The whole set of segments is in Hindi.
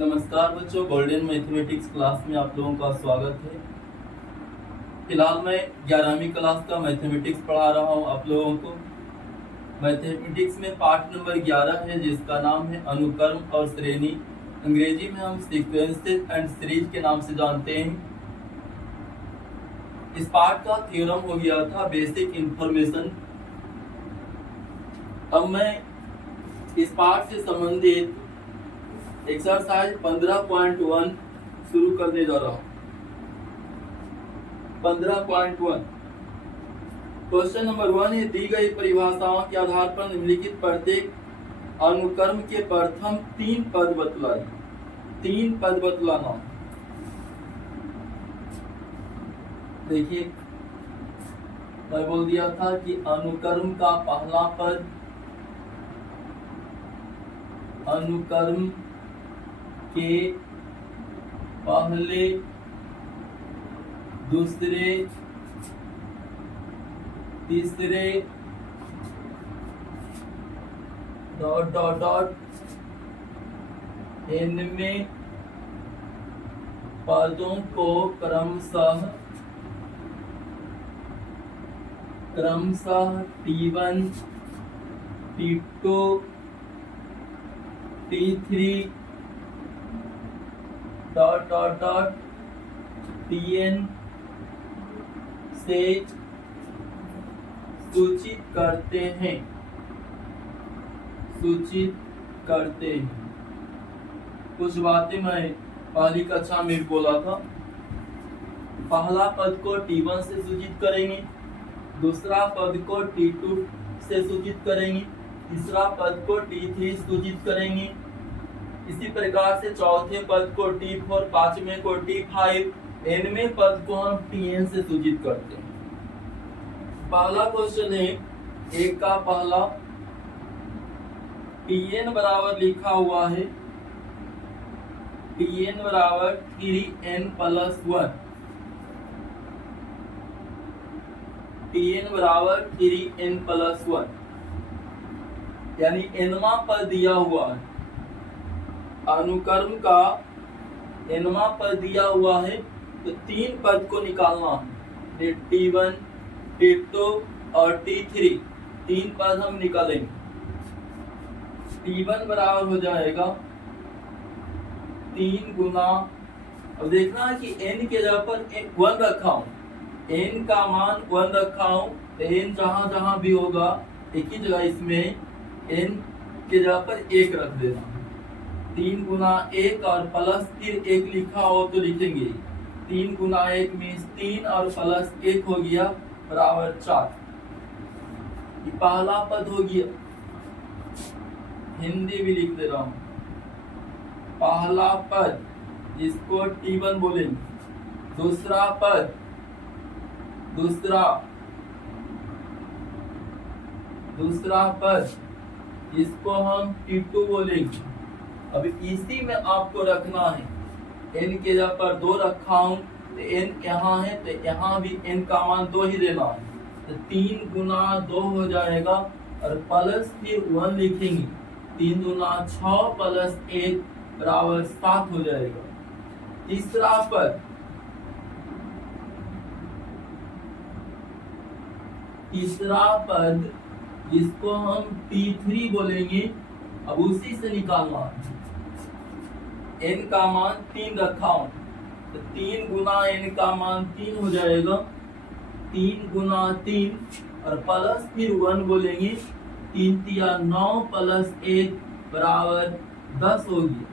नमस्कार बच्चों, गोल्डन मैथमेटिक्स क्लास में आप लोगों का स्वागत है। फिलहाल मैं 11वीं क्लास का मैथमेटिक्स पढ़ा रहा हूं आप लोगों को। मैथमेटिक्स में पार्ट नंबर 11 है जिसका नाम है अनुक्रम और श्रेणी। अंग्रेजी में हम सीक्वेंसेस एंड सीरीज के नाम से जानते हैं। इस पार्ट का थ्योरम हो गया था बेसिक इंफॉर्मेशन। अब मैं इस पार्ट से संबंधित एक्सरसाइज 15.1 शुरू करने जा रहा हूं। 15.1 क्वेश्चन नंबर 1 है, दी गई परिभाषाओं के आधार पर निम्नलिखित प्रत्येक अनुक्रम के प्रथम 3 पद बतलाएं। 3 पद बतलाना। देखिए, मैं बोल दिया था कि अनुक्रम का पहला पद, अनुक्रम के पहले, दूसरे, तीसरे डॉट डॉट डॉट इनमें पदों को क्रमशः T1, T2, T3 dot dot dot Tn से सूचित करते हैं। कुछ बातें मैं पहली कक्षा में बोला था। पहला पद को T1 से सूचित करेंगे, दूसरा पद को T2 से सूचित करेंगे, तीसरा पद को T3 सूचित करेंगे। इसी प्रकार से चौथे पद को T4, पांचवें को T5, nवें पद को हम Tn से सूचित करते हैं। पहला क्वेश्चन है, एक का पहला Tn बराबर लिखा हुआ है, Tn बराबर 3n+1, Tn बराबर 3n+1, यानी nवां पद दिया हुआ है। अनुक्रम का nवां पद दिया हुआ है तो 3 पद को निकालना है। T1, T2 और T3 3 पद हम निकालेंगे। T1 बराबर हो जाएगा 3 गुना, अब देखना है कि n के जगह पर 1 रखा हूं, n का मान 1 रखा हूं तो n जहां जहां भी होगा एक ही जगह इसमें n के जगह पर 1 रख देना। 3 गुना 1 और प्लस फिर 1 लिखा हो तो लिखेंगे 3 गुना 1 मीन्स 3 और प्लस 1 हो गया बराबर 4। ये पहला पद हो गया। हिंदी भी लिख दे रहा हूं। पहला पद जिसको T1 बोलेंगे, दूसरा पद, दूसरा पद जिसको हम T2 बोलेंगे। अब इसी में आपको रखना है, n के जगह पर 2 रखा हूं तो n यहाँ है तो यहाँ भी n का मान 2 ही देना है, तो 3 गुना 2 हो जाएगा और प्लस फिर 1 लिखेंगे। 3 गुना 6 प्लस 1 बराबर 7 हो जाएगा। तीसरा पद जिसको हम T3 बोलेंगे, अब उसी से निकालना है। n का मान 3 रखा हूं तो 3 गुना n का मान 3 हो जाएगा। 3 गुना 3 और प्लस फिर 1 बोलेंगे, 3 तिया 9 प्लस 1 बराबर 10 होगी।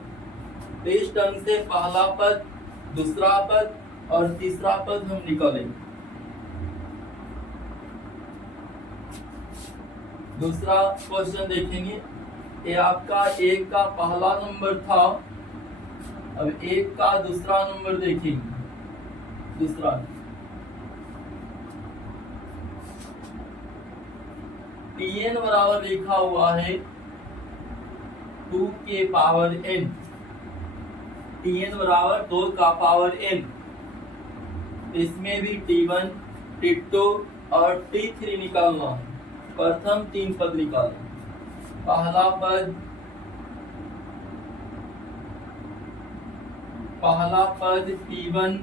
तो इस ढंग से पहला पद, दूसरा पद और तीसरा पद हम निकालेंगे। दूसरा क्वेश्चन देखेंगे, ये आपका 1 का पहला नंबर था। अब 1 का दूसरा नंबर देखेंगे। दूसरा Tn बराबर लिखा हुआ है 2 के पावर n। Tn बराबर 2 का पावर n। इसमें भी T1, T2 और T3 निकालना है। प्रथम 3 पद निकालें। पहला पद पहला पद T1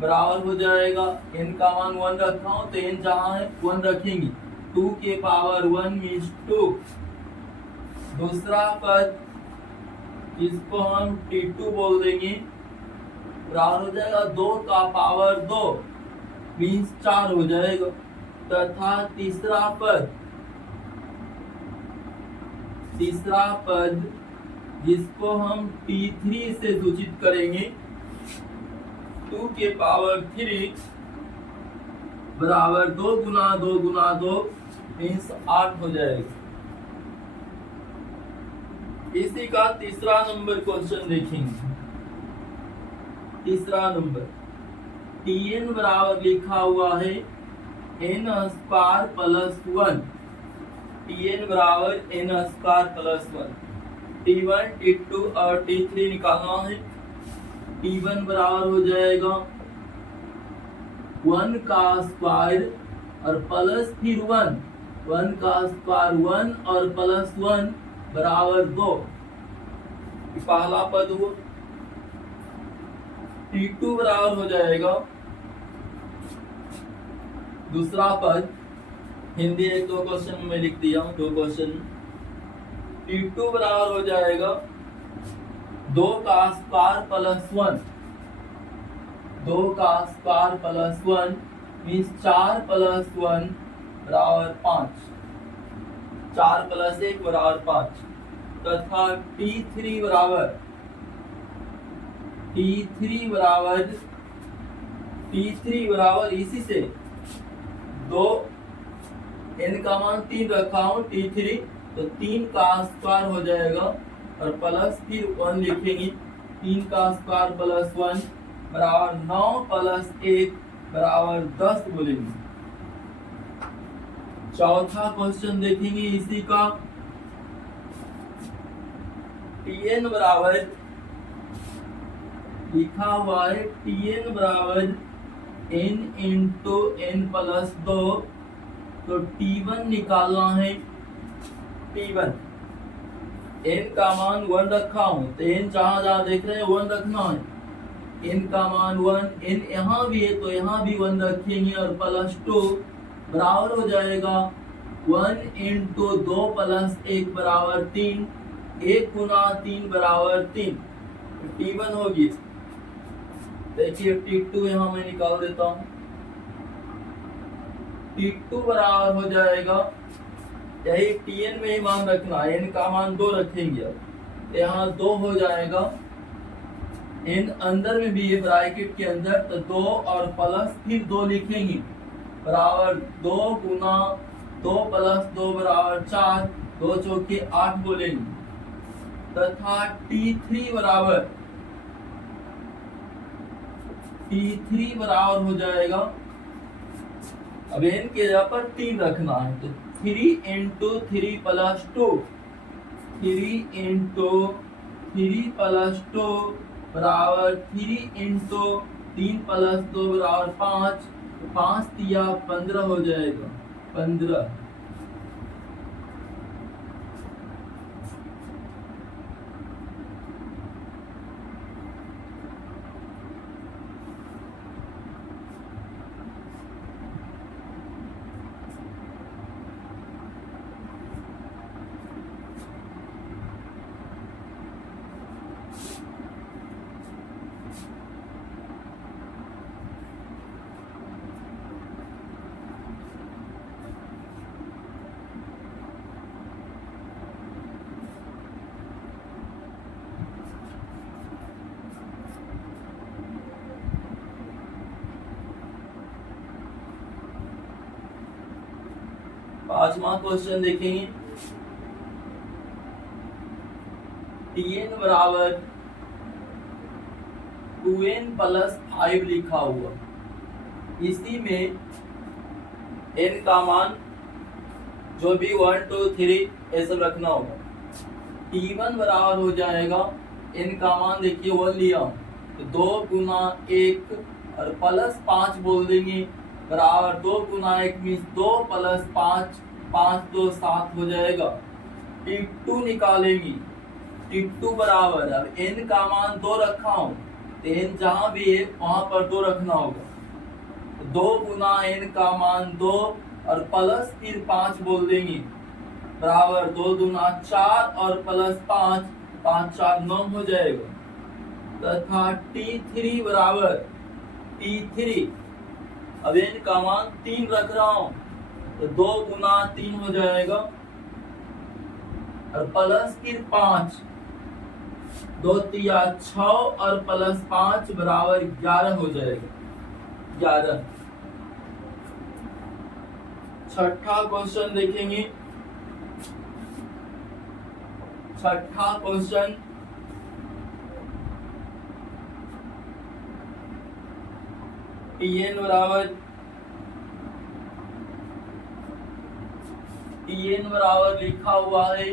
बराबर हो जाएगा, n का मान 1 रखा हूं तो n जहां है 1 रखेंगे, 2 के पावर 1 मीन्स 2। दूसरा पद जिसको हम T2 बोल देंगे बराबर हो जाएगा 2 का पावर 2 मीन्स 4 हो जाएगा। तथा तीसरा पद जिसको हम T3 से सूचित करेंगे 2 के पावर 3 बराबर 2 गुना 2 गुना 2 मीन्स 8 हो जाएगा। इसी का तीसरा नंबर क्वेश्चन देखेंगे। तीसरा नंबर Tn बराबर लिखा हुआ है n स्क्वायर प्लस 1, Tn बराबर n square plus 1। T1 T2 और T3 निकालना है। T1 बराबर हो जाएगा 1 का स्क्वायर और प्लस फिर 1 का स्क्वायर 1 और प्लस 1 बराबर 2, पहला पद हुआ। T2 बराबर हो जाएगा दूसरा पद, हिंदी एक दो क्वेश्चन में लिख दिया हूं, 2 क्वेश्चन। T2 बराबर हो जाएगा 2 का स्क्वायर प्लस 1, 2 का स्क्वायर प्लस 1 मीन्स 4 प्लस 1 बराबर 5, 4 प्लस 1 बराबर 5। तथा T3 बराबर इसी से 2, n का मान 3 रखा हूं T3 तो 3 का स्क्वायर हो जाएगा और प्लस फिर 1 लिखेंगे, 3 का स्क्वायर प्लस 1 बराबर 9 प्लस 1 बराबर 10 बोलेंगे। चौथा क्वेश्चन देखेंगे इसी का। Tn बराबर लिखा हुआ है Tn बराबर n इंटू n प्लस 2, तो T1 निकालना है। T1 n का मान 1 रखा हूं तो n जहां जहां देख रहे हैं 1 रखना है, n का मान 1, n यहाँ भी है तो यहाँ भी 1 रखेंगे और प्लस 2 बराबर हो जाएगा 1 इंटू 2 प्लस 1 बराबर 3, 1 गुना 3 बराबर 3, T1 होगी। देखिए T2 यहाँ मैं निकाल देता हूँ। T2 बराबर हो जाएगा, यही Tn में ही मान रखना है, n का मान 2 रखेंगे, अब यहाँ 2 हो जाएगा, n अंदर में भी है ब्रैकेट के अंदर तो 2 और प्लस फिर 2 लिखेंगे बराबर 2 गुना 2 प्लस 2 बराबर 4, 2 चौके 8 बोलेंगे। तथा T3 बराबर हो जाएगा, अब n के जगह पर 3 रखना है तो 3 इंटू 3 प्लस 2, 3 इंटू 3 प्लस 2 बराबर 3 इंटू 3 प्लस 2 बराबर 5, 5 दिया 15 हो जाएगा, 15। पांचवा क्वेश्चन देखेंगे। Tn बराबर 2n प्लस 5 लिखा हुआ, इसी में n का मान जो भी 1 2 3 ऐसा रखना होगा। T1 बराबर हो जाएगा, n का मान देखिए 1 लिया तो 2 गुना 1 और प्लस 5 बोल देंगे बराबर 2 गुना 1 मीन्स 2 प्लस 5, 5 2 7 हो जाएगा। T2 निकालेंगे, T2 बराबर, अब n का मान 2 रखा हूं तो n जहां भी है वहां पर 2 रखना होगा। 2 गुना n का मान 2 और प्लस फिर 5 बोल देंगे बराबर 2 दूना 4 और प्लस 5, 5 4 9 हो जाएगा तथा t3 बराबर t3। अब n का मान 3 रख रहा हूं तो 2 गुना 3 हो जाएगा और प्लस फिर 5, 2 तिया 6 और प्लस 5 बराबर 11 हो जाएगा 11। छठा क्वेश्चन देखेंगे। छठा क्वेश्चन Tn बराबर लिखा हुआ है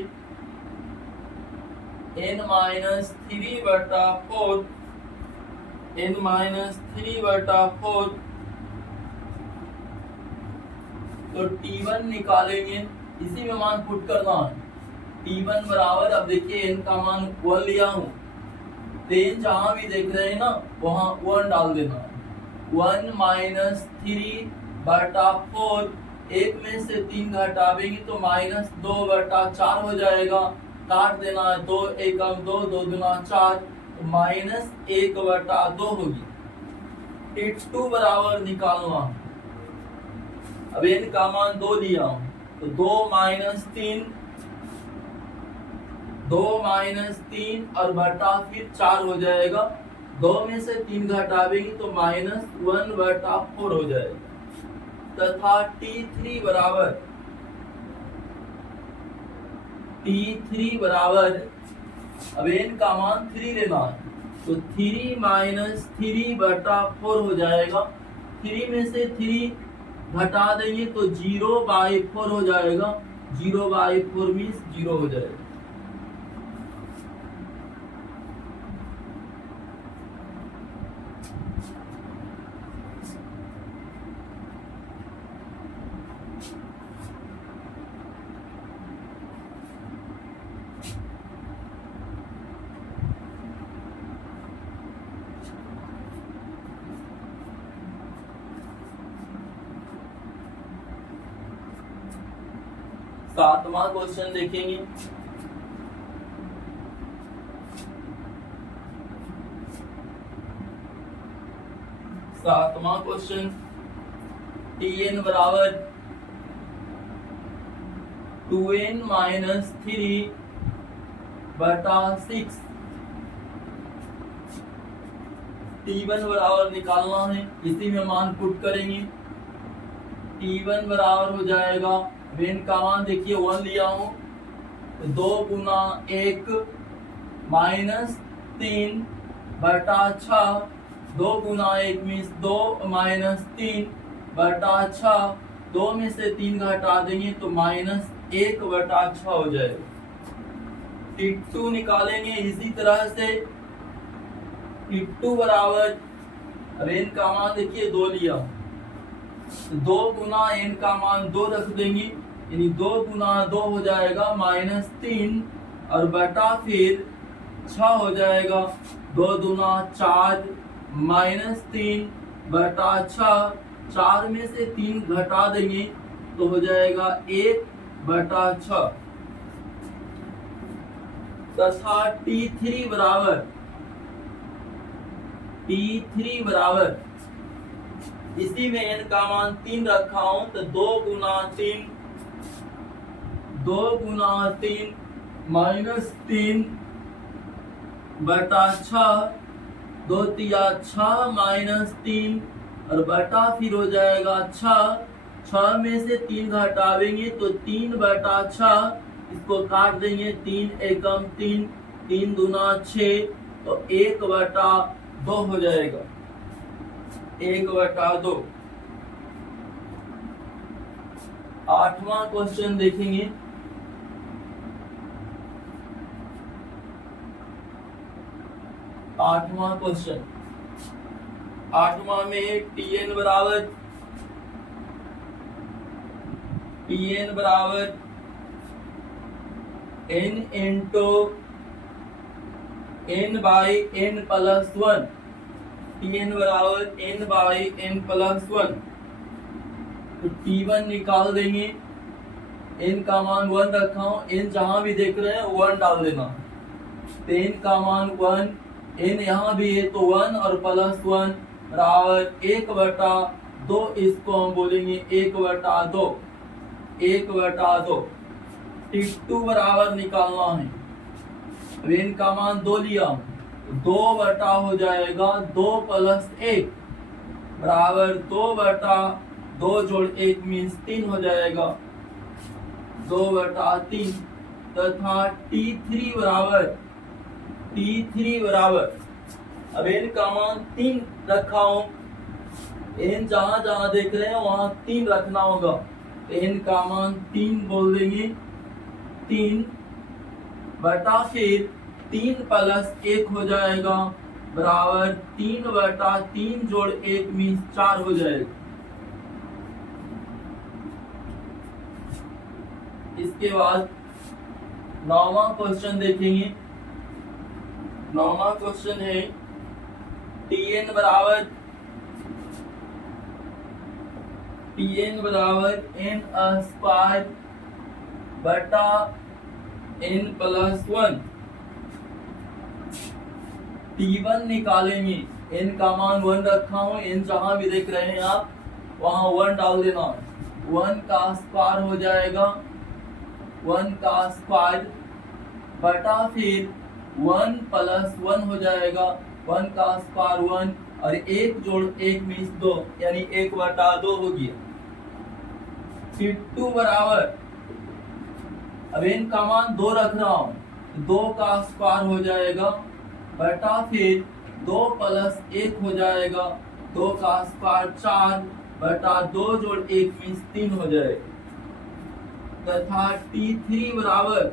n माइनस 3/4 n माइनस 3/4। तो T1 निकालेंगे, इसी में मान पुट करना है। T1 बराबर, अब देखिए n का मान 1 लिया हूं तो n जहां भी देख रहे हैं ना वहां 1 डाल देना। 1 माइनस 3/4, एक में से 3 घटावेंगे तो माइनस 2/4 हो जाएगा। काट देना है, 2 एकम 2, 2 दूना 4 तो माइनस 1/2 होगी। T2 बराबर निकालना। अब n का मान 2 लिया हूं तो 2 माइनस 3, 2 माइनस 3 और बटा फिर 4 हो जाएगा। 2 में से 3 घटावेंगे तो माइनस 1/4 हो जाएगा तथा T3 बराबर अब n का मान 3 लेना है तो 3 माइनस 3/4 हो जाएगा। 3 में से 3 घटा देंगे तो 0/4 हो जाएगा। 0/4 मीन्स 0 हो जाएगा। सातवां क्वेश्चन देखेंगे। सातवां क्वेश्चन Tn बराबर 2n माइनस 3/6। T1 बराबर निकालना है, इसी में मान पुट करेंगे। T1 बराबर हो जाएगा, n का मान देखिए 1 लिया हूं तो 2 गुना 1 माइनस 3/6। 2 गुना 1 मीन्स 2 माइनस 3/6। 2 में से 3 घटा देंगे तो माइनस 1/6 हो जाएगा। T2 निकालेंगे इसी तरह से। T2 बराबर, अब n का मान देखिए 2 लिया, 2 गुना n का मान 2 रख देंगे यानी 2 गुना 2 हो जाएगा माइनस 3 और बटा फिर 6 हो जाएगा। 2 दूना 4 माइनस 3/6। 4 में से 3 घटा देंगे तो हो जाएगा 1/6 तथा T3 बराबर इसी में n का मान 3 रखा हूं तो 2 गुना 3 माइनस 3/6। 2 तिया 6 माइनस 3 और बटा फिर हो जाएगा 6। 6 में से 3 घटावेंगे तो 3/6। इसको काट देंगे, 3 एकम 3, 3 दूना 6 तो 1/2 हो जाएगा। 1/2। आठवां क्वेश्चन देखेंगे। आठवां क्वेश्चन, आठवां में Tn बराबर n into n by n plus 1। Tn बराबर n बाई n प्लस 1। तो T1 निकाल देंगे, n का मान 1 रखा हूं, n जहां भी देख रहे हैं 1 डाल देना। तो n का मान 1, n यहाँ भी है तो 1 और प्लस 1 बराबर 1/2। इसको हम बोलेंगे 1/2, 1/2। T2 बराबर निकालना है। अब n का मान 2 लिया, 2 हो जाएगा 2 प्लस 1 बराबर 2/2 जोड़ 1 मीन्स 3 हो जाएगा, 2/3। तथा T3 बराबर अब n का मान 3 रखा हूं, n जहां जहां देख रहे हैं वहां 3 रखना होगा। तो n का मान 3 बोल देंगे, 3 बटा फिर 3 प्लस 1 हो जाएगा बराबर 3/3 जोड़ 1 मीन्स 4 हो जाएगा। इसके बाद 9वां क्वेश्चन देखेंगे। 9वां क्वेश्चन है Tn बराबर n स्क्वायर बटा n प्लस 1। T1 निकालेंगे, n का मान 1 रखा हूं, n जहां भी देख रहे हैं आप वहां 1 डाल देना। 1 का स्क्वायर हो जाएगा, 1 का स्क्वायर बटा फिर 1 प्लस 1 हो जाएगा, 1 का स्क्वायर 1 और 1 जोड़ 1 मीन्स 2 यानी 1/2 हो गया। T2 बराबर अब n का मान 2 रख रहा हूं, 2 का स्क्वायर हो जाएगा बटा फिर 2 प्लस 1 हो जाएगा, 2 का स्क्वायर 4 बटा 2 जोड़ 1 मीन्स 3 हो जाएगा। तथा T3 बराबर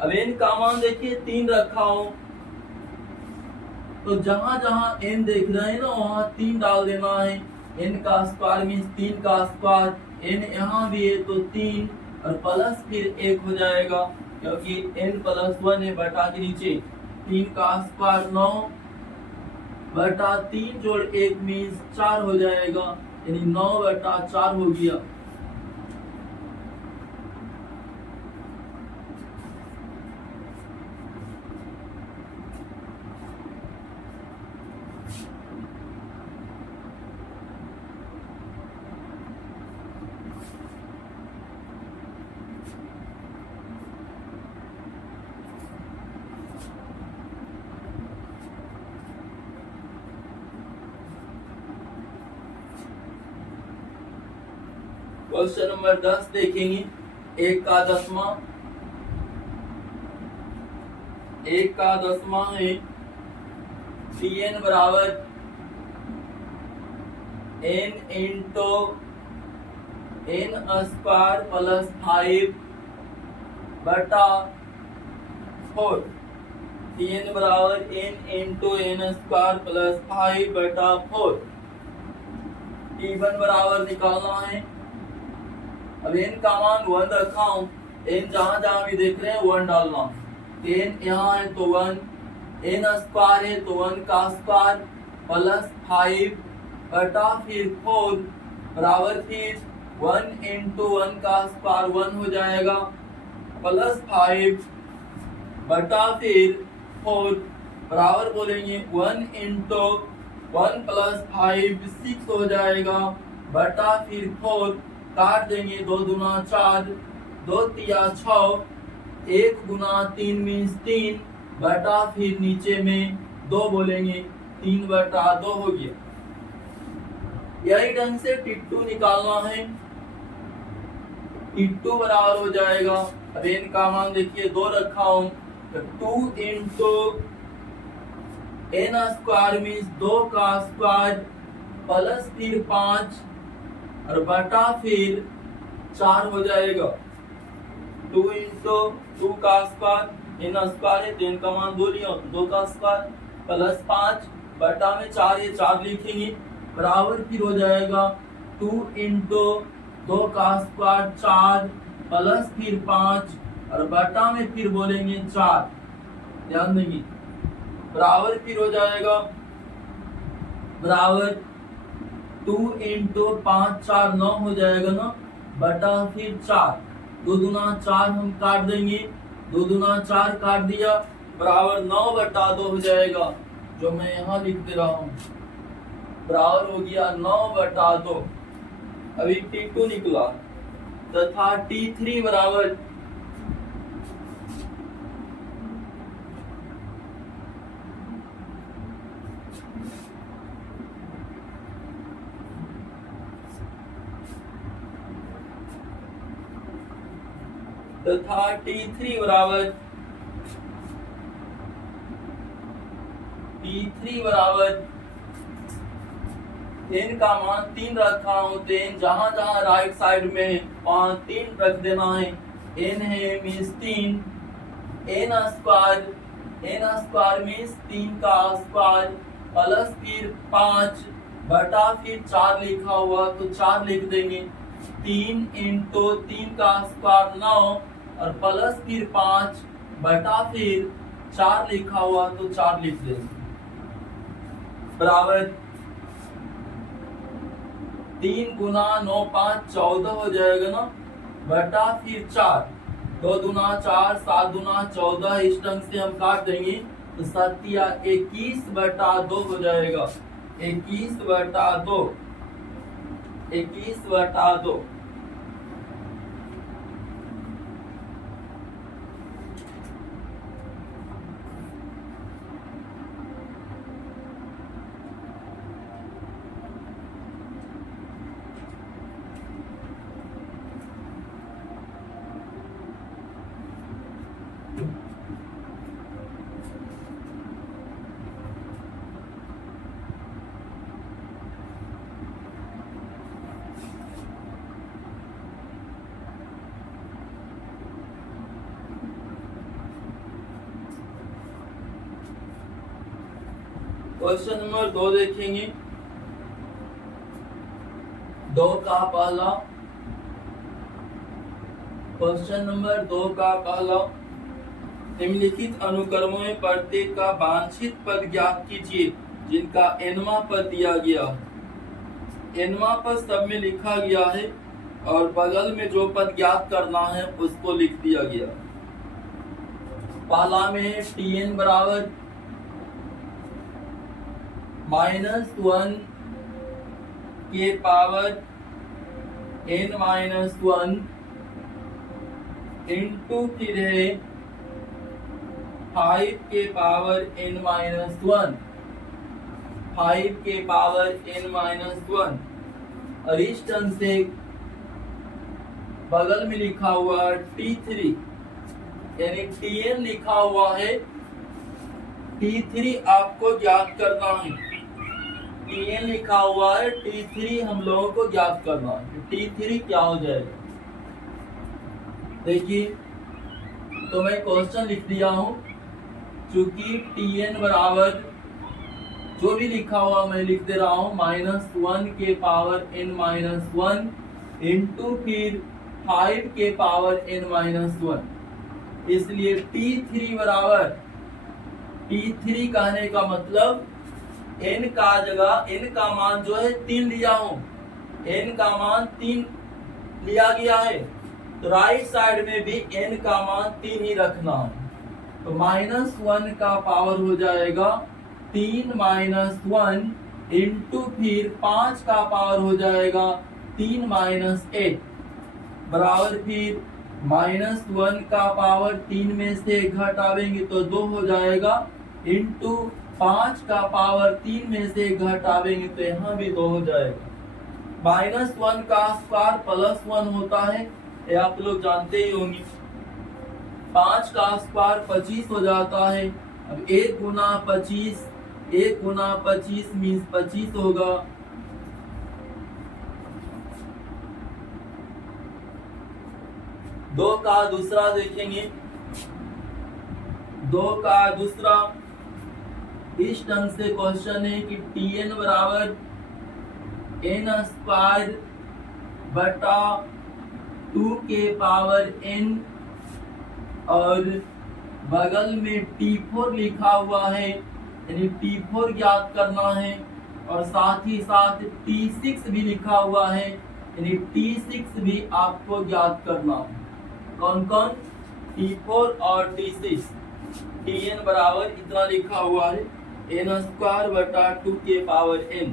अब n का मान देखिए 3 रखा हूं, तो जहां जहां n देख रहे हैं ना वहां 3 डाल देना है। n का स्क्वायर मीन्स 3 का स्क्वायर, n यहाँ भी है तो 3 और प्लस फिर 1 हो जाएगा क्योंकि n प्लस 1 है बटा के नीचे। 3 का स्क्वायर 9 बटा 3 जोड़ 1 मीन्स 4 हो जाएगा यानी 9/4 हो गया। क्वेश्चन नंबर 10 देखेंगे। 1 का 10वां है Tn बराबर n into n square plus 5 बटा 4। Tn बराबर n into n square plus 5 बटा 4। T1 बराबर निकालना है। अब n का मान 1 रखा हूं, n जहां जहां भी देख रहे हैं 1 डालना। n यहाँ है तो 1, n स्क्वायर है तो 1 का स्क्वायर प्लस 5 बटा फिर 4 बराबर फिर 1 इंटू 1 का स्क्वायर 1 हो जाएगा प्लस 5 बटा फिर 4 बराबर बोलेंगे 1 इंटू 1 प्लस 5 6 हो जाएगा बटा फिर 4 काट देंगे, 2 दूना 4, 2 तिया 6, 1 गुना 3 मीन्स 3 बटा फिर नीचे में 2 बोलेंगे 3/2 हो गया। यही ढंग से T2 निकालना है। T2 बराबर हो जाएगा, अब n का मान देखिए 2 रखा हूं तो 2 इंटू n स्क्वायर मीन्स 2 का स्क्वायर प्लस फिर 5 और बटा फिर 4 हो जाएगा। 2 इंटू 2 का स्क्वायर n स्क्वायर है तो n का मान 2 लिया, 2 का स्क्वायर प्लस 5 बटा में 4 ये 4 लिखेंगे बराबर फिर हो जाएगा 2 इंटू 2 का स्क्वायर 4 प्लस फिर 5 और बटा में फिर बोलेंगे 4 ध्यान देंगे। बराबर फिर हो जाएगा बराबर 2 इंटू 5 4 9 हो जाएगा ना, बटा फिर 4, 2 दूना 4 हम काट देंगे, 2 दूना 4 काट दिया, बराबर 9 बटा 2 हो जाएगा, जो मैं यहाँ लिख दे रहा हूँ, बराबर हो गया 9 बटा 2। अभी T2 निकला तथा T3 बराबर T3 बराबर n का मान 3 रखा हूं, तो n जहां जहां राइट साइड में 5 3 रख देना है। n है मीन्स 3, n स्क्वायर मीन्स 3 का स्क्वायर प्लस फिर 5 बटा फिर 4 लिखा हुआ तो 4 लिख देंगे, 3 इंटू 3 का स्क्वायर 9 और प्लस फिर 5 बटा फिर 4 लिखा हुआ तो 4 लिख देंगे, बराबर 3 गुना 9 5 14 हो जाएगा ना, बटा फिर 4, 2 दूना 4 7 दूना 14, इस ढंग से हम काट देंगे तो 7 या 21 बटा 2 हो जाएगा, 21 बटा 2, 21 बटा 2। क्वेश्चन नंबर 2 देखेंगे। 2 का पहला क्वेश्चन नंबर 2 का पहला, निम्नलिखित अनुक्रमों में प्रत्येक का वांछित पद ज्ञात कीजिए जिनका nवां पद दिया गया। nवां पद सब में लिखा गया है और बगल में जो पद ज्ञात करना है उसको लिख दिया गया। पहला में Tn बराबर -1 के पावर n-1 इंटू फिर है 5 के पावर n-1, 5 के पावर n-1, और इस ढंग से बगल में लिखा हुआ T3 यानी Tn लिखा हुआ है, T3 आपको ज्ञात करना है। Tn लिखा हुआ है, T3 हम लोगों को ज्ञात करना है। T3 क्या हो जाएगा देखिए, तो मैं क्वेश्चन लिख दिया हूं, चूंकि Tn बराबर जो भी लिखा हुआ मैं लिख दे रहा हूं, -1 के पावर n-1 इंटू फिर 5 के पावर n-1, इसलिए T3 बराबर, T3 कहने का मतलब n का जगह n का मान जो है 3 लिया हूं, n का मान 3 लिया गया है, तो राइट साइड में भी n का मान 3 ही रखना है, तो -1 का पावर हो जाएगा 3 -1 इंटू फिर 5 का पावर हो जाएगा 3 -8, बराबर फिर -1 का पावर 3 में से घटावेंगे तो 2 हो जाएगा, इंटू 5 का पावर 3 में से घटावेंगे तो यहाँ भी 2 हो जाएगा। -1 का स्क्वायर +1 होता है, ये आप लोग जानते ही होंगे। 5 का स्क्वायर 25 हो जाता है। अब 1 गुना 25, 1 गुना 25 मीन्स 25 होगा। दो का दूसरा देखेंगे। 2 का दूसरा इस ढंग से क्वेश्चन है कि Tn बराबर n² बटा 2 के पावर n और बगल में T4 लिखा हुआ है, यानी T4 ज्ञात करना है, और साथ ही साथ T6 भी लिखा हुआ है, यानी T6 भी आपको ज्ञात करना है। कौन कौन? T4 और T6। Tn बराबर इतना लिखा हुआ है, n² बटा 2n।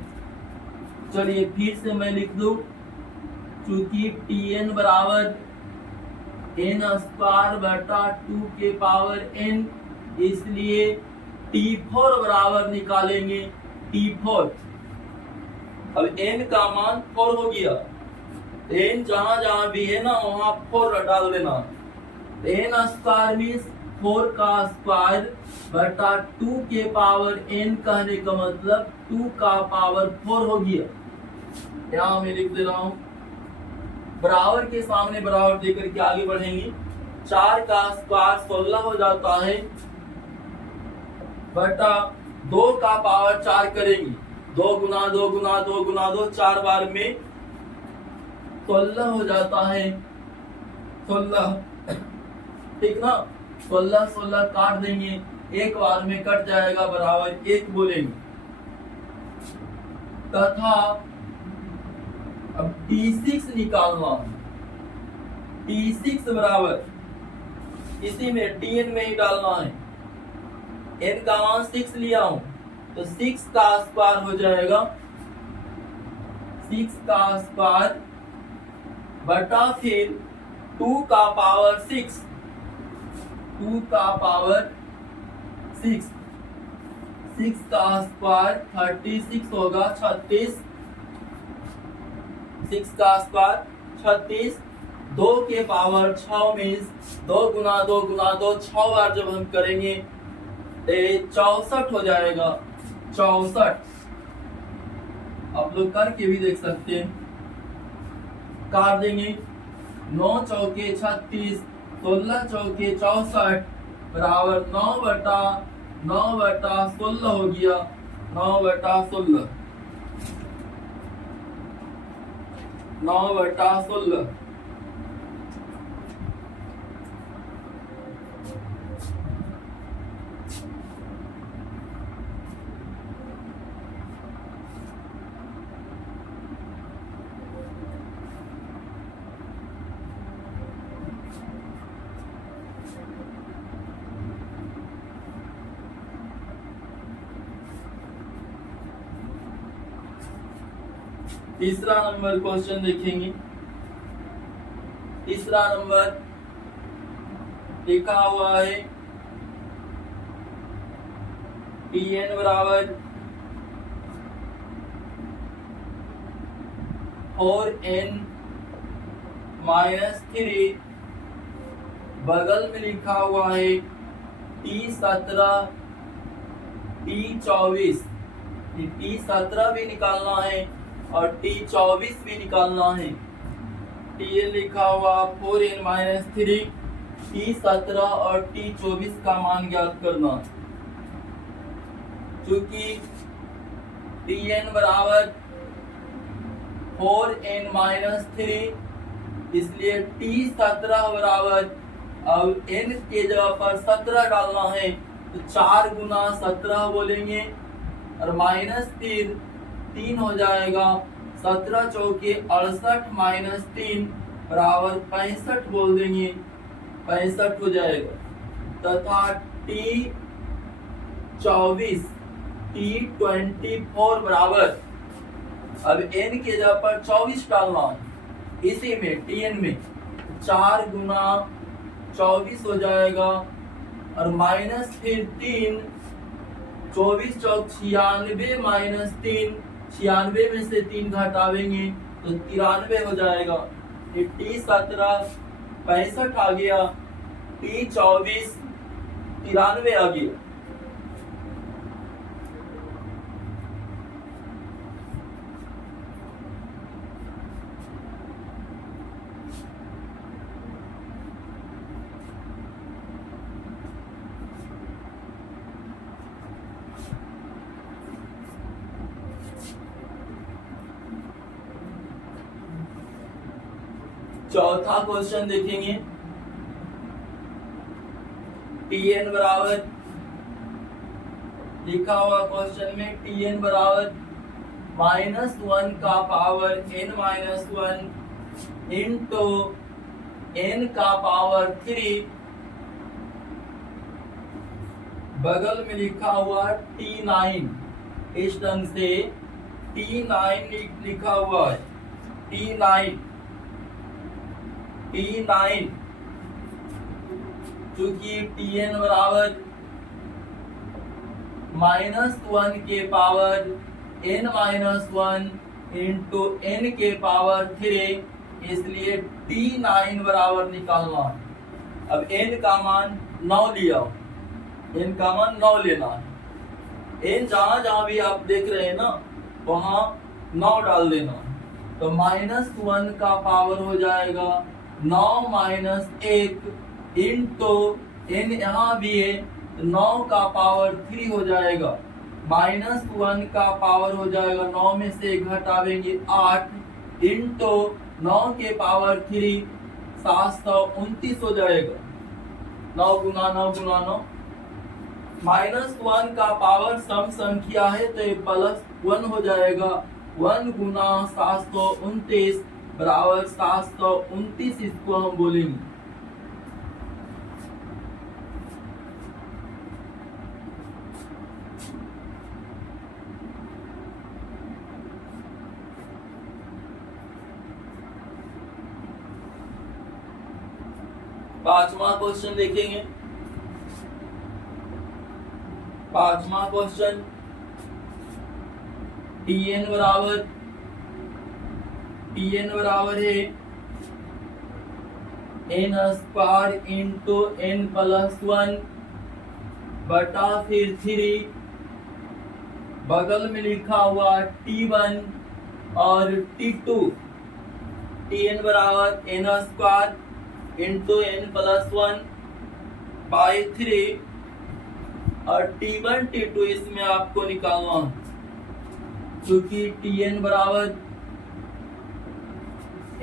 चलिए फिर से मैं लिख दूं, चूंकि Tn बराबर n² बटा 2n, इसलिए T4 बराबर निकालेंगे T4। अब n का मान 4 हो गया, n जहां जहां भी है ना वहां 4 डाल देना। n² मीन्स 4 का स्क्वायर बटा 2n कहने का मतलब 2 का पावर 4 हो गया। यहाँ मैं लिख दे रहा हूं, बराबर के सामने बराबर देकर के आगे बढ़ेंगे। 4 का स्क्वायर 16 हो जाता है, बटा 2 का पावर 4 करेंगे, 2 गुना 2 गुना 2 गुना 2, 4 बार में 16 हो जाता है। 16, ठीक ना? 16 16 काट देंगे, एक बार में कट जाएगा, बराबर 1 बोलेंगे। तथा अब T6 निकालना है। T6 बराबर इसी में Tn में ही डालना है। n का मान 6 लिया हूं, तो 6 का स्क्वायर हो जाएगा, 6 का स्क्वायर बटा फिर 2 का पावर 6, 2 का पावर 6, 6 का स्क्वायर 36 होगा, 36, 6 का स्क्वायर 36, 2 के पावर 6 मीन्स 2 गुना 2 गुना 2, 6 बार जब हम करेंगे 64 हो जाएगा, 64। आप लोग करके भी देख सकते हैं। काट देंगे, 9 चौके 36, 16 चौके 64 बराबर 9 बटा 16 हो गया, 9 बटा 16, 9 बटा 16। तीसरा नंबर क्वेश्चन देखेंगे। तीसरा नंबर लिखा हुआ है Tn बराबर 4n - 3, बगल में लिखा हुआ है T17 T24। T17 भी निकालना है और T24 भी निकालना है। Tn लिखा हुआ 4n - 3, T17 और T24 का मान ज्ञात करना। चूंकि Tn बराबर 4n - 3, इसलिए T17 बराबर, अब n के जगह पर 17 डालना है, तो 4 गुना 17 बोलेंगे, और -3 3 हो जाएगा, 17 चौके 68 - 3 बराबर 65 बोल देंगे, 65 हो जाएगा। तथा T24 T24 बराबर, अब n के जगह पर 24 डालना है, इसी में Tn में 4 गुना 24 हो जाएगा, और माइनस फिर 3, 24 चौक 96 - 3, 96 में से 3 घटावेंगे तो 93 हो जाएगा। T17 65 आ गया, T24 93 आ गया। चौथा क्वेश्चन देखेंगे। Tn बराबर लिखा हुआ क्वेश्चन में Tn बराबर -1 का पावर n-1 इंटू n का पावर 3, बगल में लिखा हुआ T9, इस ढंग से T9 लिखा हुआ है। T9 चूंकि Tn बराबर -1 के पावर n-1 इंटू n के पावर 3, इसलिए T9 बराबर निकालना है। अब n का मान 9 लिया, n का मान 9 लेना है। n जहां जहां भी आप देख रहे हैं ना, वहां 9 डाल देना है। तो -1 का पावर हो जाएगा 9 - 1 इंटू n यहाँ भी है, 9 का पावर 3 हो जाएगा। -1 का पावर हो जाएगा, 9 में से घटावेंगे 8 इंटू 9 के पावर 3, 729 हो जाएगा। 9 गुना 9 गुना 9, -1 का पावर सम संख्या है तो ये +1 हो जाएगा। 1 गुना 729 बराबर 729, इसको हम बोलेंगे। पांचवा क्वेश्चन देखेंगे। पांचवा क्वेश्चन Tn बराबर है n² इंटू n+1 बटा फिर 3, बगल में लिखा हुआ T1 और T2। Tn बराबर n² इंटू n+1 बाई 3 और T1 T2 इसमें आपको निकालना है, क्योंकि Tn बराबर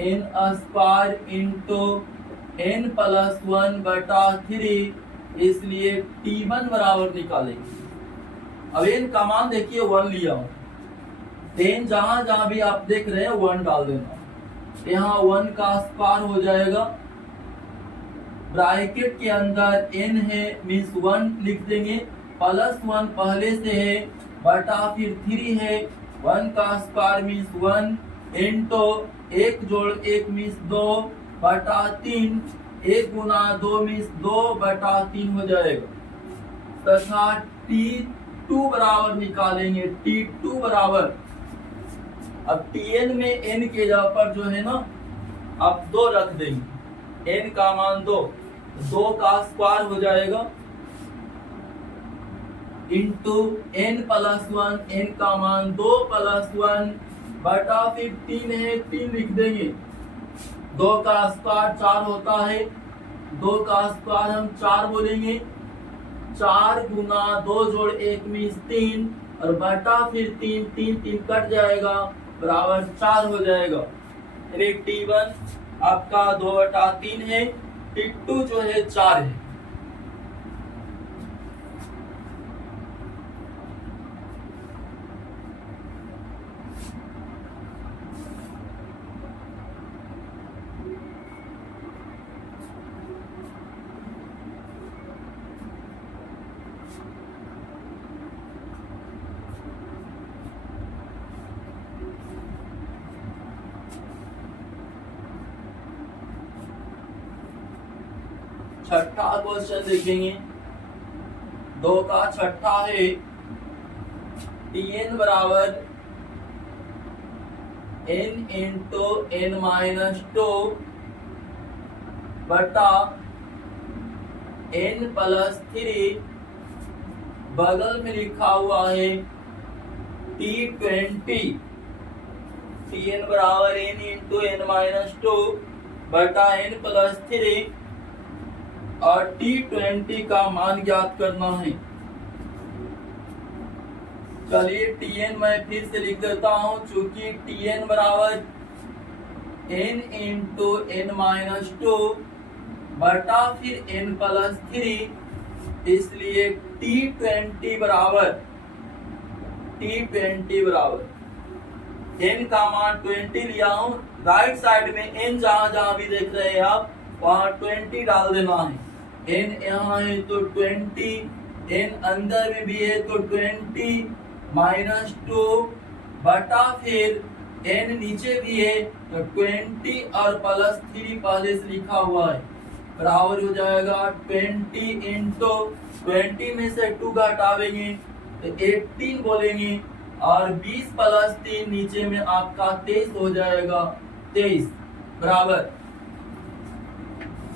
n² इंटू n+1 बटा 3, इसलिए T1 बराबर निकालेंगे। अब n का मान देखिए 1 लिया हूं, n जहां जहां भी आप देख रहे हैं 1 डाल देना। यहाँ 1 का स्क्वायर हो जाएगा, ब्रैकेट के अंदर n है मीन्स 1 लिख देंगे, +1 पहले से है बटा फिर 3 है, 1 का स्क्वायर मीन्स 1 इंटू 1 जोड़ 1 मीन्स 2 बटा 3, 1 गुना 2 मीन्स 2 बटा 3 हो जाएगा। तथा T2 बराबर निकालेंगे। T2 बराबर, अब Tn में n के जगह पर जो है ना आप 2 रख देंगे, n का मान 2 का स्क्वायर हो जाएगा इंटू n+1, n का मान 2 + 1 बटा फिर 3 है, 3 लिख देंगे। 2 का स्क्वायर 4 होता है, 2 का स्क्वायर हम 4 बोलेंगे। 4 गुना 2 जोड़ 1 मीन्स 3 और बटा फिर 3, 3 कट जाएगा बराबर 4 हो जाएगा। यानी T1 आपका 2/3 है, T2 जो है 4 है। छठा क्वेश्चन देखेंगे। 2 का छठा है Tn बराबर n इंटू n-2 बटा n+3, बगल में लिखा हुआ है T20। Tn बराबर n इंटू n-2 बटा n+3 और T20 का मान ज्ञात करना है। चलिए Tn मैं फिर से लिख देता हूं, चूंकि Tn बराबर n इंटू n-2 बटा फिर n+3, इसलिए T20 बराबर n का मान 20 लिया हूं। राइट साइड में n जहां जहां भी देख रहे हैं आप वहां 20 डाल देना है। n यहाँ है तो 20, n अंदर में भी है तो 20 -2 बटा फिर n नीचे भी है तो 20 और +3 पहले से लिखा हुआ है बराबर हो जाएगा 20 इंटू 20 में से 2 घटावेंगे तो 18 बोलेंगे और 20 + 3 नीचे में आपका 23 हो जाएगा 23 बराबर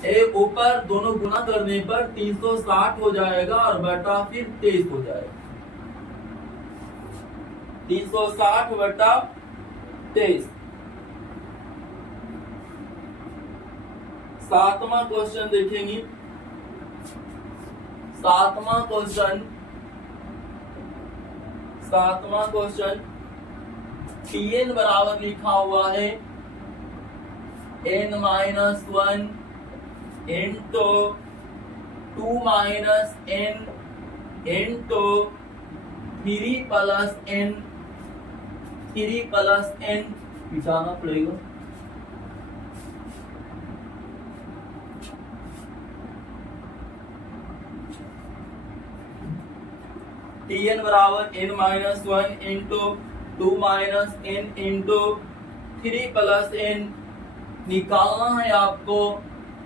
ए ऊपर दोनों गुना करने पर 360 हो जाएगा और बटा फिर 23 हो जाएगा 360 बटा 23। सातवां क्वेश्चन देखेंगे। सातवां क्वेश्चन Tn बराबर लिखा हुआ है n-1 into 2 - n into 3 + n मिटाना पड़ेगा। Tn बराबर n-1 into 2 - n into 3 + n निकालना है आपको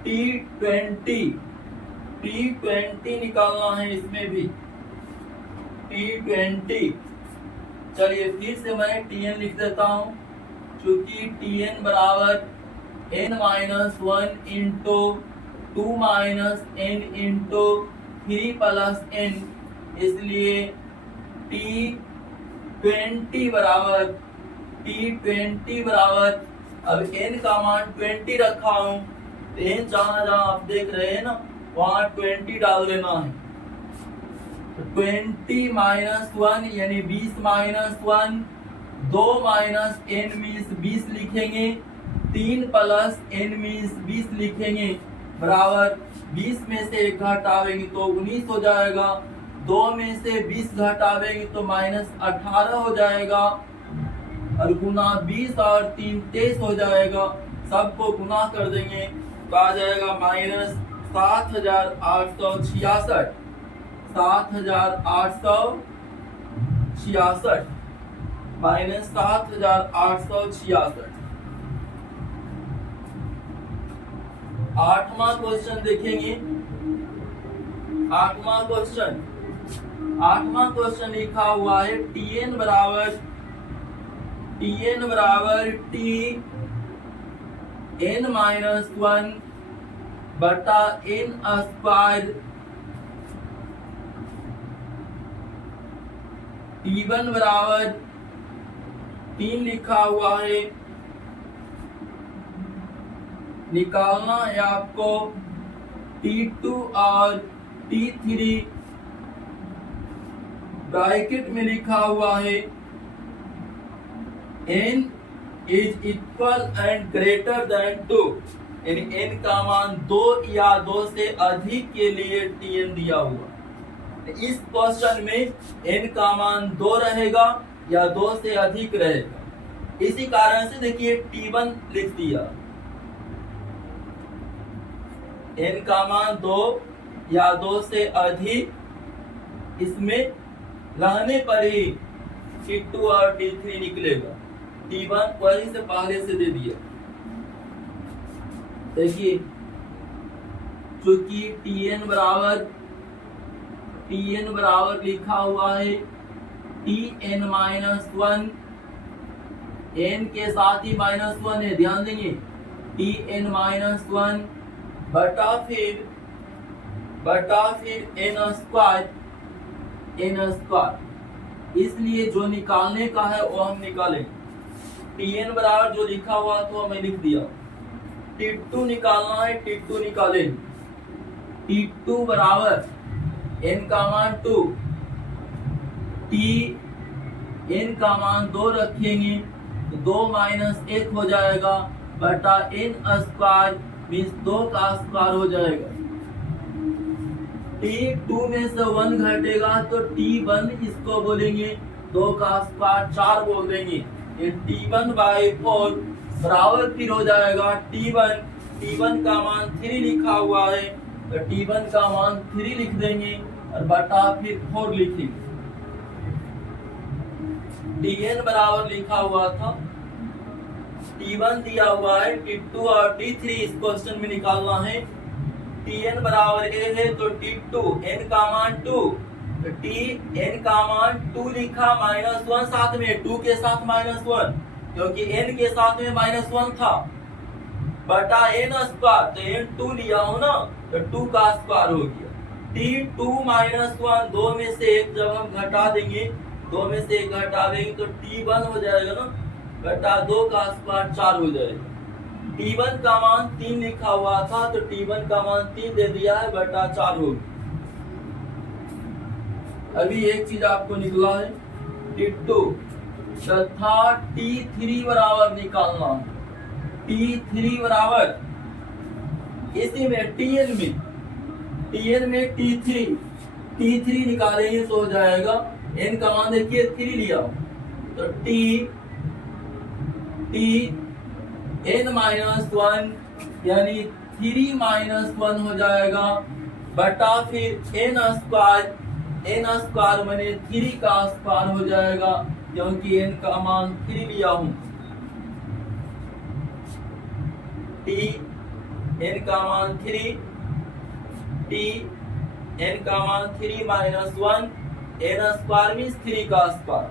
T20 निकालना है इसमें भी T20। चलिए फिर से मैं Tn लिख देता हूं क्योंकि Tn बराबर n-1 into 2 - n into 3 + n इसलिए T20 बराबर अब n का मान 20 रखा हूं तो n जहां जहां आप देख रहे हैं ना वहां 20 डाल देना है। 20 - 1 यानी 20 - 1 2 - n मीन्स 20 लिखेंगे 3 + n मीन्स 20 लिखेंगे बराबर 20 में से 1 घटावेंगे तो 19 हो जाएगा 2 में से 20 घटावेंगे तो -18 हो जाएगा और गुना 20 और 3 23 हो जाएगा। सबको गुना कर देंगे तो आ जाएगा -7866 -7866। आठवां क्वेश्चन देखेंगे। आठवां क्वेश्चन लिखा हुआ है Tn बराबर T n-1 बटा n स्क्वायर T1 बराबर 3 लिखा हुआ है। निकालना है आपको T2 और T3 ब्रैकेट में लिखा हुआ है n is equal and greater than 2 यानी n का मान 2 या 2 से अधिक के लिए Tn दिया हुआ। इस क्वेश्चन में n का मान 2 रहेगा या 2 से अधिक रहेगा। इसी कारण से देखिए T1 लिख दिया। n का मान 2 या 2 से अधिक इसमें रहने पर ही T2 और T3 निकलेगा। T1 वही से पहले से दे दिया। देखिए चूंकि Tn बराबर लिखा हुआ है Tn-1 n के साथ ही -1 है ध्यान देंगे Tn-1 बटा फिर n स्क्वायर। इसलिए जो निकालने का है वो हम निकालेंगे। Tn बराबर जो लिखा हुआ तो मैं लिख दिया। T2 निकालना है T2 निकालेंगे। T2 बराबर n का मान 2 n का मान 2 रखेंगे तो 2 - 1 हो जाएगा बटा n स्क्वायर मीन्स 2 का स्क्वायर हो जाएगा। T2 में से 1 घटेगा तो T1 इसको बोलेंगे 2 का स्क्वायर 4 बोल देंगे। ये T1/4 बराबर फिर हो जाएगा T1 का मान 3 लिखा हुआ है तो T1 का मान 3 लिख देंगे और बटा फिर 4 लिखेंगे। Tn बराबर लिखा हुआ था, T1 दिया हुआ है, T2 और T3 इस क्वेश्चन में निकालना है। Tn बराबर a है तो T2 n का मान 2 तो Tn का मान 2 लिखा -1 साथ में 2 के साथ -1 क्योंकि n के साथ में -1 था बटा n स्क्वायर तो n 2 लिया हूं ना तो 2 का स्क्वायर हो गया। T2 -1 2 में से 1 जब हम घटा देंगे 2 में से 1 घटा देंगे तो T1 हो जाएगा ना बटा 2 का स्क्वायर 4 हो जाएगा। T1 का मान 3 लिखा हुआ था तो T1 का मान 3 दे दिया है बटा 4 हो गया। अभी एक चीज आपको निकला है T2 तथा T3 बराबर निकालना। T3 बराबर इसी में Tn में T3 निकालेंगे तो हो जाएगा n का मान देखिए 3 लिया तो Tn-1 यानी 3-1 हो जाएगा बटा फिर n स्क्वायर माने 3 का स्क्वायर हो जाएगा क्योंकि n का मान 3 लिया हूं। n का मान 3 n का मान 3 -1 n स्क्वायर मीन्स 3 का स्क्वायर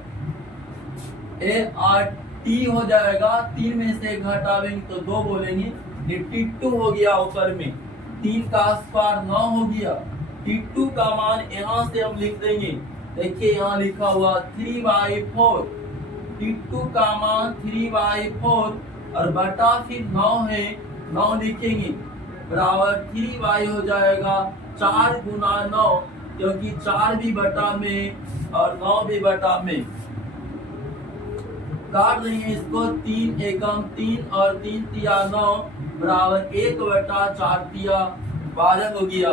और t हो जाएगा 3 में से घटावेंगे तो 2 बोलेंगे ये T2 हो गया ऊपर में 3 का स्क्वायर 9 हो गया। T2 का मान यहाँ से हम लिख देंगे देखिए यहाँ लिखा हुआ 3/4 T2 का मान 3/4 और बटा फिर 9 है 9 लिखेंगे बराबर 3 हो जाएगा 4 गुना 9 क्योंकि 4 भी बटा में और 9 भी बटा में काट देंगे इसको 3 एकम 3 और 3 तिया 9 बराबर 1/4 तिया 12 हो गया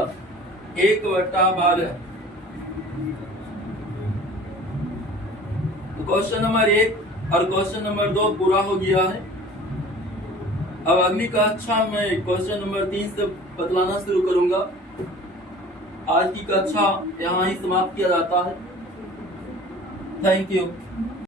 1/12। तो क्वेश्चन नंबर 1 और क्वेश्चन नंबर 2 पूरा हो गया है। अब अगली कक्षा में क्वेश्चन नंबर 3 से बतलाना शुरू करूंगा। आज की कक्षा यहाँ ही समाप्त किया जाता है। Thank you.